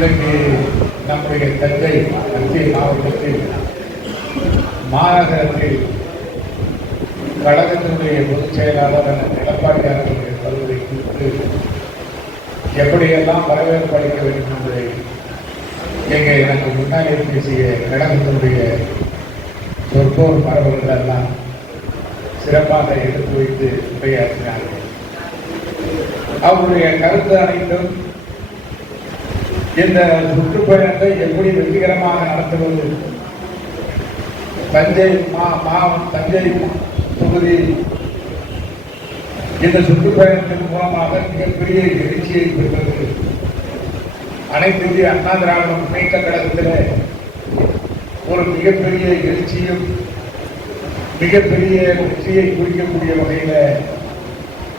இன்றைக்கு நம்முடைய தஞ்சை மத்திய மாவட்டத்தில் மாநகரத்தில் கழகத்தினுடைய பொதுச் செயலாளர் எடப்பாடி அவர்களுடைய கருத்தை குறித்து எப்படியெல்லாம் வரவேற்பு அளிக்க வேண்டும் என்பதை எங்கே எனக்கு முன்னாலே பேசிய கழகத்தினுடைய சொற்போர் மரபுகள் எல்லாம் சிறப்பாக எடுத்து வைத்து உரையாற்றினார்கள். அவருடைய கருத்து அனைத்தும் இந்த சுற்றுப்பயணத்தை எப்படி வெற்றிகரமாக நடத்துவது, தஞ்சை தஞ்சை தொகுதி இந்த சுற்றுப்பயணத்தின் மூலமாக மிகப்பெரிய எழுச்சியை பெற்றது. அனைத்து இந்திய அண்ணா திராவிட முன்னேற்ற கழகத்தில் ஒரு மிகப்பெரிய எழுச்சியும் மிகப்பெரிய வெற்றியை குறிக்கக்கூடிய வகையில்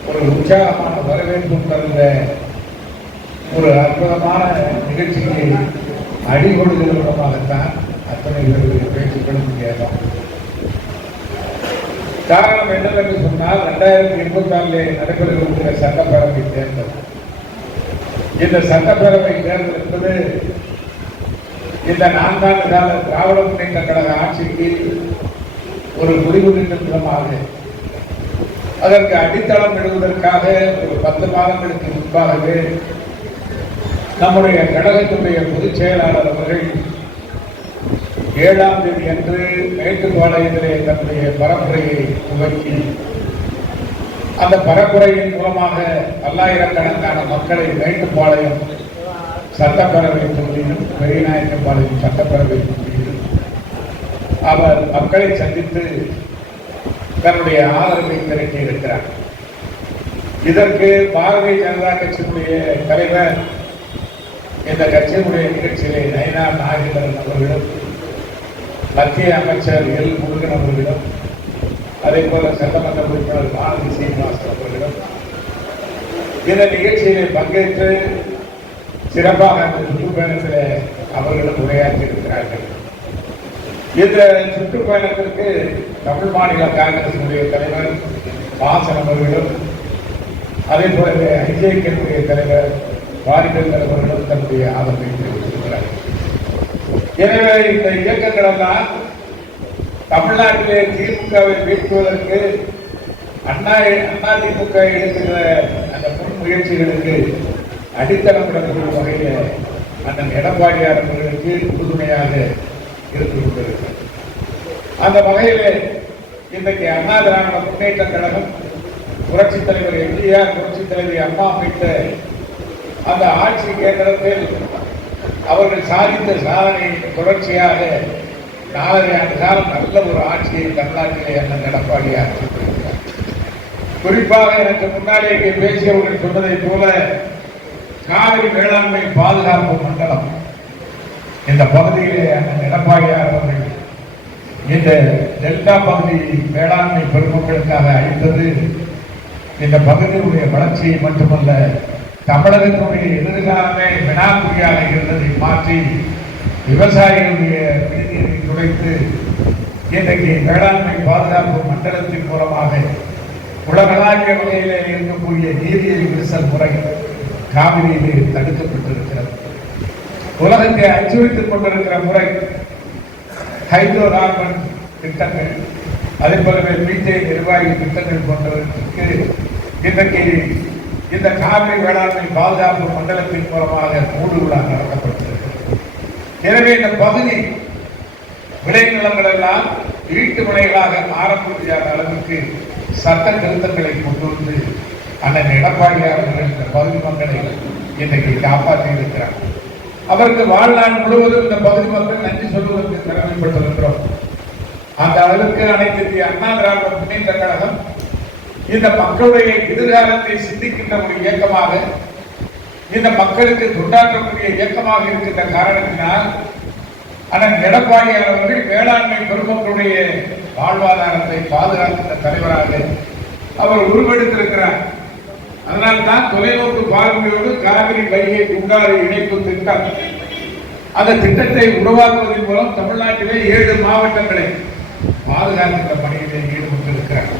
ஒரு உற்சாகமான வரவேற்பும் தந்த ஒரு அற்புதமான நிகழ்ச்சியை அடிகொடுகிற விதமாகத்தான் அத்தனை பேர்களுடைய பேச்சுக்களும் கேட்டோம். காரணம் என்னவென்று சொன்னால் 2024 நடைபெறுகிற சட்டப்பேரவை தேர்தல். இந்த சட்டப்பேரவை தேர்தல் என்பது இந்த 4 ஆண்டு கால திராவிட முன்னேற்ற கழக ஆட்சிக்கு ஒரு முடிவு விதமாக அதற்கு அடித்தளம் இடுவதற்காக ஒரு 10 மாதங்களுக்கு முன்பாகவே நம்முடைய கழகத்தினுடைய பொதுச் செயலாளர் அவர்கள் 7ஆம் தேதி அன்று மேட்டுப்பாளையத்திலே தன்னுடைய பரப்புரையை துவக்கி அந்த பரப்புரையின் மூலமாக பல்லாயிரக்கணக்கான மக்களை மேட்டுப்பாளையம் சட்டப்பேரவை தொகுதியிலும் பெரியநாயக்கம்பாளையம் சட்டப்பேரவை தொகுதியிலும் அவர் மக்களை சந்தித்து தன்னுடைய ஆதரவை திரட்டி இருக்கிறார். இதற்கு பாரதிய ஜனதா கட்சியினுடைய தலைவர் இந்த கட்சியினுடைய நிகழ்ச்சியிலே நயினார் நாகேந்திரன் அவர்களும் மத்திய அமைச்சர் எல் முருகன் அவர்களும் அதே போல சட்டமன்ற உறுப்பினர் பாரதி சீனிவாசன் அவர்களும் இந்த நிகழ்ச்சியிலே பங்கேற்று சிறப்பாக அந்த சுற்றுப்பயணத்தில் அவர்களும் உரையாற்றி இருக்கிறார்கள். இந்த சுற்றுப்பயணத்திற்கு தமிழ் மாநில காங்கிரசினுடைய தலைவர் வாசன் அவர்களும் அதே போலவே ஐஜேகேனுடைய தலைவர் வாரிவேந்தர் அவர்களும் தன்னுடைய ஆதரவை தெரிவித்திருக்கிறார்கள். எனவே இந்த இயக்கங்கள் எல்லாம் தமிழ்நாட்டிலே திமுகவை வீழ்த்துவதற்கு அதிமுக எடுக்கிற அந்த முன்முயற்சிகளுக்கு அடித்தளம் விடக்கூடிய வகையில் அண்ணன் எடப்பாடியார் அவர்களுக்கு உறுதுணையாக இருந்து கொண்டிருக்கிறது. அந்த வகையில் இன்றைக்கு அண்ணா திராவிட முன்னேற்ற கழகம் புரட்சித் தலைவர் எம்ஜிஆர் புரட்சித் தலைவி அம்மா அமைத்த அந்த ஆட்சி கேந்திரத்தில் அவர்கள் சாதித்த சாதனை தொடர்ச்சியாக 4 ஆண்டு காலம் நல்ல ஒரு ஆட்சியை தமிழ்நாட்டிலே அண்ணன் எடப்பாடியார் செய்திருக்கிறார். குறிப்பாக எனக்கு முன்னாலே இங்கே பேசியவர்கள் சொன்னதை போல காவிரி வேளாண்மை பாதுகாப்பு மண்டலம் இந்த பகுதியிலே அண்ணன் எடப்பாடியார் அவர்கள் இந்த டெல்டா பகுதி வேளாண்மை பெருமக்களுக்காக அளித்தது இந்த பகுதியுடைய வளர்ச்சியை மட்டுமல்ல, தமிழகத்தினுடைய எதிர்காலமே வினாக்குறியாக இருந்ததை மாற்றி விவசாயிகளுடைய விடுதியை துடைத்து இன்றைக்கு வேளாண்மை பாதுகாப்பு மண்டலத்தின் மூலமாக உலகளாவிய வகையிலே இருக்கக்கூடிய நீரியல் விரிசல் முறை காவிரியிலே தடுக்கப்பட்டிருக்கிறது. உலகத்தை அச்சுறுத்திக் கொண்டிருக்கிற முறை ஹைட்ரோ கார்பன் திட்டங்கள், அதே போலவே மீத்தேன் எரிவாயு திட்டங்கள் போன்றவற்றுக்கு இன்றைக்கு இந்த காவிரி வேளாண்மை பாதுகாப்பு மண்டலத்தின் மூலமாக மூடு விழா நடத்தப்பட்டிருக்கிறது. எனவே இந்த பகுதி விளைநிலங்கள் எல்லாம் வீட்டு விலைகளாக மாற முடியாத அளவுக்கு சட்ட திருத்தங்களை கொண்டு வந்து அண்ணன் எடப்பாடியார் இந்த பகுதி மக்களை இன்றைக்கு காப்பாற்றி இருக்கிறார். அவருக்கு வாழ்நாள் முழுவதும் இந்த பகுதி மக்கள் நன்றி சொல்வதற்கு கடமைப்பட்டிருக்கிறோம். அந்த அளவுக்கு அனைத்து இந்திய அண்ணா திராவிட முன்னேற்ற கழகம் இந்த மக்களுடைய எதிர்காலத்தை சிந்திக்கின்ற ஒரு இயக்கமாக, இந்த மக்களுக்கு தொண்டாற்றக்கூடிய இயக்கமாக இருக்கின்ற காரணத்தினால் அண்ணன் எடப்பாடியார் அவர்கள் வேளாண்மை பெருமக்களுடைய வாழ்வாதாரத்தை பாதுகாக்கின்ற தலைவராக அவர் உருவெடுத்திருக்கிறார். அதனால்தான் தொலைநோக்கு பார்வையோடு காவிரி வைகை குண்டாறு இணைப்பு திட்டம், அந்த திட்டத்தை உருவாக்குவதன் மூலம் தமிழ்நாட்டிலே 7 மாவட்டங்களை பாதுகாக்கின்ற பணியிலே ஈடுபட்டிருக்கிறார்.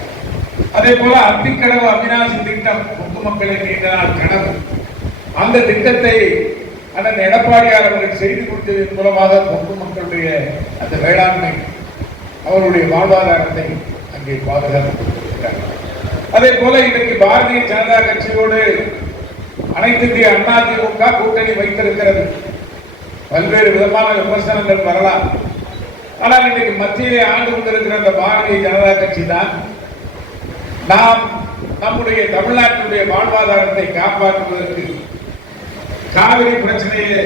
அதே போல அத்திக்கடவு அவிநாசி திட்டம் பொதுமக்களை நீண்ட நாள் கனவு, அந்த திட்டத்தை அண்ணன் எடப்பாடியார் அவர்கள் செய்து கொடுத்ததன் மூலமாக கொங்கு மக்களுடைய அந்த வேளாண்மை அவருடைய வாழ்வாதாரத்தை அங்கே பாதுகாத்துக் கொண்டிருக்கிறார்கள். அதே போல இன்றைக்கு பாரதிய ஜனதா கட்சியோடு அனைத்து இந்திய அண்ணா திமுக கூட்டணி வைத்திருக்கிறது. பல்வேறு விதமான விமர்சனங்கள் வரலாம். ஆனால் இன்றைக்கு மத்தியிலே ஆண்டு கொண்டிருக்கிற அந்த பாரதிய ஜனதா கட்சி தான் நாம் நம்முடைய தமிழ்நாட்டினுடைய வாழ்வாதாரத்தை காப்பாற்றுவதற்கு காவிரி பிரச்சனையிலே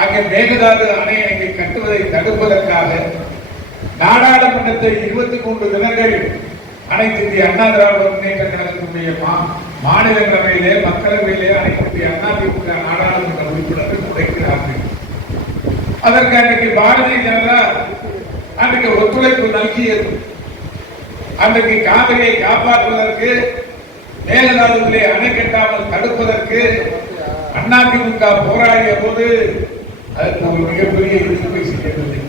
அங்கே மேகதாது அணை அங்கே கட்டுவதை தடுப்பதற்காக நாடாளுமன்றத்தை 23 தினங்கள் அனைத்து இந்திய அண்ணா திராவிட முன்னேற்ற கழகத்தினுடைய மாநிலங்களவையிலே மக்களவையிலே அனைத்து இந்திய அண்ணா திமுக நாடாளுமன்ற உறுப்பினர்கள் உழைக்கிறார்கள். அதற்கு அன்றைக்கு பாரதிய ஜனதா அன்றைக்கு ஒத்துழைப்பு நல்கியது. அன்றைக்கு காவிரியை காப்பாற்றுவதற்கு மேகதாதுவிலே அணை கட்டாமல் தடுப்பதற்கு அதிமுக போராடிய போது அதற்கு ஒரு மிகப்பெரிய எதிர்ப்பை செய்யவில்லை.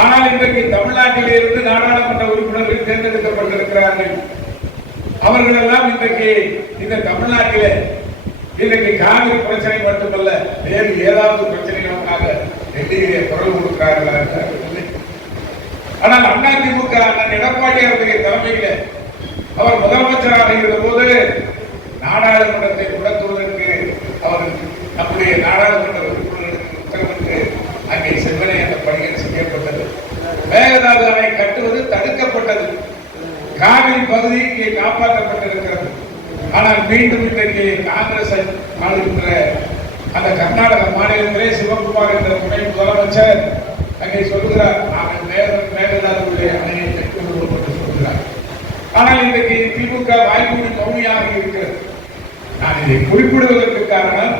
ஆனால் இன்றைக்கு தமிழ்நாட்டிலே இருந்து நாடாளுமன்ற உறுப்பினர்கள் தேர்ந்தெடுக்கப்பட்டிருக்கிறார்கள். அவர்கள் எல்லாம் இன்றைக்கு இந்த தமிழ்நாட்டிலே இன்றைக்கு காவிரி பிரச்சனை மட்டுமல்ல, வேறு ஏதாவது பிரச்சனைகளுக்காக டெல்லியிலே குரல் கொடுக்கிறார்கள். ஆனால் அதிமுக அண்ணன் எடப்பாடியாருடைய தலைமையில அவர் முதலமைச்சராக இருந்த போது நாடாளுமன்றத்தை முடக்குவதற்கு அவர் நம்முடைய நாடாளுமன்ற உறுப்பினர்களுக்கு உத்தரவிட்டு அங்கே செவ்வனை என்ற பணிகள் செய்யப்பட்டது. மேகதாது அணை கட்டுவது தடுக்கப்பட்டது. காவிரி பகுதி இங்கே காப்பாற்றப்பட்டிருக்கிறது. ஆனால் மீண்டும் இன்றைக்கு காங்கிரஸ் ஆளுகின்ற அந்த கர்நாடக மாநிலத்திலே சிவகுமார் என்ற துணை முதலமைச்சர் அங்கே சொல்லுகிறார், நாங்கள் மேகதாதுடைய அணையை கட்டுவோம் என்று சொல்கிறார். ஆனால் இன்றைக்கு திமுக வாய்மொழி மௌனியாக இருக்கிறது. நான் இதை குறிப்பிடுவதற்கு காரணம்,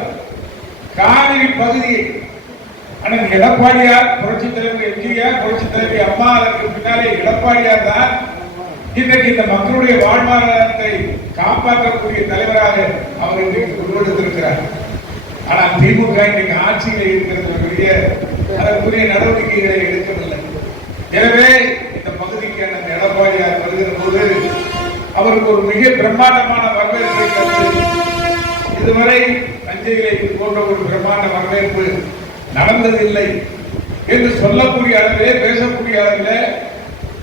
காவிரி பகுதியை அண்ணன் எடப்பாடியார், புரட்சித் தலைவர் எம்ஜிஆர், புரட்சித் தலைவி அம்மா, அதற்கு பின்னாலே எடப்பாடியார் தான் இன்றைக்கு இந்த மக்களுடைய வாழ்வாதாரத்தை காப்பாற்றக்கூடிய தலைவராக அவர் இன்றைக்கு உருவெடுத்திருக்கிறார். ஆனால் திமுக இன்றைக்கு ஆட்சியில் இருக்கிறது, அதற்குரிய நடவடிக்கைகளை எடுக்கவில்லை. எனவே இந்த பகுதிக்கு அண்ணன் எடப்பாடியார் வருகிற போது அவருக்கு ஒரு மிக பிரம்மாண்டமான வரவேற்பை தந்து, இதுவரை தஞ்சையிலே இது போன்ற ஒரு பிரம்மாண்ட வரவேற்பு நடந்ததில்லை என்று சொல்லக்கூடிய அளவிலே, பேசக்கூடிய அளவிலே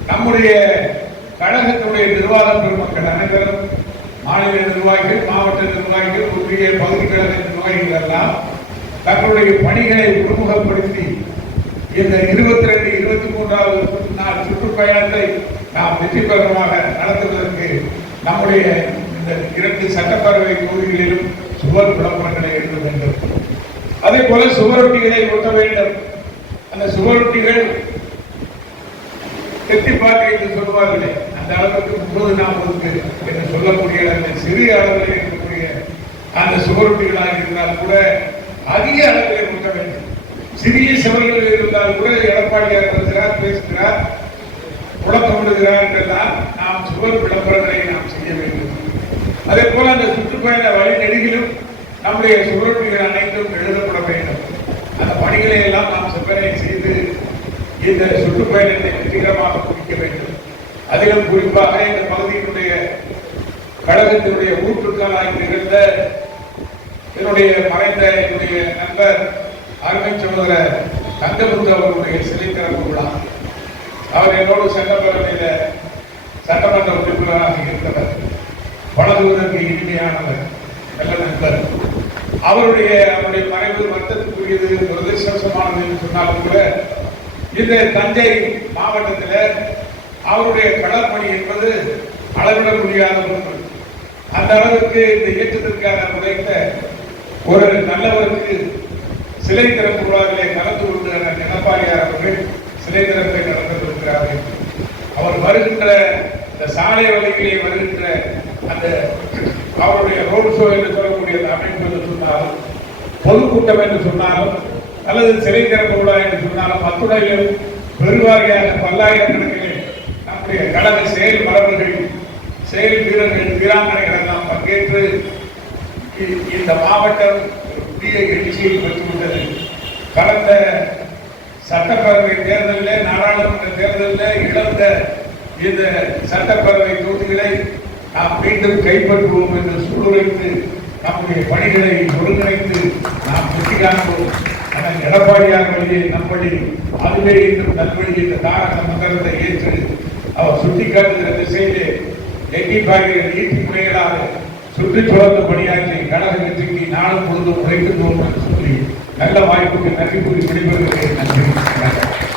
நம்முடைய கழகத்துடைய நிர்வாக பெருமக்கள் அனைவரும், மாநில நிர்வாகிகள், மாவட்ட நிர்வாகிகள், ஒன்றிய பகுதி கழக நிர்வாகிகள் எல்லாம் தங்களுடைய பணிகளை ஒருமுகப்படுத்தி இந்த 22, 23வது நாள் சுற்றுப்பயணத்தை நாம் வெற்றிகரமாக நடத்துவதற்கு நம்முடைய இந்த 2 சட்டப்பேரவை தொகுதிகளிலும் சுவர் விளம்பரங்களை எழுத வேண்டும். அதே போல சுவரொட்டிகளை ஒட்ட வேண்டும். அந்த சுவரொட்டிகள் எட்டிப்பாக்கு என்று சொல்வார்களே, அந்த அளவுக்கு 30-40 என்று சொல்லக்கூடிய சிறிய அளவில் இருக்கக்கூடிய அந்த சுவரொட்டிகளாக இருந்தால் கூட அதிக அளவில் ஒட்ட வேண்டும். சிறிய சுவர்கள் இருந்தால் கூட எடப்பாடியார் வருகிறார், பேசுகிறார், முழக்கமிடுகிறார் என்றெல்லாம் நாம் சுவர் விளம்பரங்களை நாம் செய்ய வேண்டும். அதே போல அந்த சுற்றுப்பயண வழி நெடுகிலும் நம்முடைய சுவரொட்டிகள் அனைத்தும் எழுதப்பட வேண்டும். அந்த பணிகளை எல்லாம் நாம் செவ்வனை செய்து இந்த சுற்றுப்பயணத்தை வெற்றிகரமாக முடிக்க வேண்டும். அதிலும் குறிப்பாக இந்த பகுதியினுடைய கழகத்தினுடைய ஊற்றுக்காலாக நிகழ்ந்த என்னுடைய மறைந்த என்னுடைய நண்பர் அருமை சகோதரர் தங்கமுத்து அவர்களுடைய சிலை திறப்பு விழா. அவர் என்னோடு சட்டப்பேரவையில சட்டமன்ற உறுப்பினராக இருந்தவர், பழகுவதற்கு இனிமையானவர், நல்ல நண்பர். அவருடைய மறைவு வருத்தத்துக்குரியது, துரதிருஷ்டவசமானது என்று சொன்னாலும் கூட இந்த தஞ்சை மாவட்டத்தில் அவருடைய கடற்பணி என்பது அளவிட முடியாத ஒன்று. அந்த அளவுக்கு இந்த இயக்கத்திற்கான உழைத்த ஒரு நல்லவருக்கு சிலை திறப்பு விழாவிலே கலந்து கொண்டு எடப்பாடியார் அவர்கள் சிலை திறப்பை நடந்திருக்கிறார்கள். அவர் வருகின்ற இந்த சாலை வழிகளிலே வருகின்ற அந்த அவருடைய ரோட் ஷோ என்று சொல்லக்கூடிய அமைப்பு என்று சொன்னாலும், பொதுக்கூட்டம் என்று சொன்னாலும், அல்லது சிலை திறப்பு விழா என்று சொன்னாலும், அத்துறையிலும் பெருவாரியாக பல்லாயிரக்கணக்கில் நம்முடைய கழக செயல் மரபுகள், செயல் வீரர்கள், வீராங்கனைகள் எல்லாம் பங்கேற்று இந்த மாவட்டம் புதிய எழுச்சியை பெற்றுவிட்டது. கடந்த சட்டப்பேரவை தேர்தலில், நாடாளுமன்ற தேர்தலில் இழந்த இந்த சட்டப்பேரவை தொகுதிகளை நாம் மீண்டும் கைப்பற்றுவோம் என்று சூளுரைத்து நம்முடைய பணிகளை ஒருங்கிணைத்து நாம் சுட்டிக்காண்போம். ஆனால் எடப்பாடியார் வழியை நம்மளி அதுவே இன்னும் நல்வழி இந்த தாரக மந்திரத்தை ஏற்று அவர் சுட்டிக்காட்டுகிற திசையிலே எட்டி பாய்கிற நீட்டி முறைகளாக சுற்றுச்சூழல் பணியாற்றி கழக வெற்றிக்கு நாளும் பொழுதும் உழைத்து தோன்றும் சொல்லி நல்ல வாய்ப்புக்கு நன்றி கூறி விடைபெறுகிறேன். நன்றி.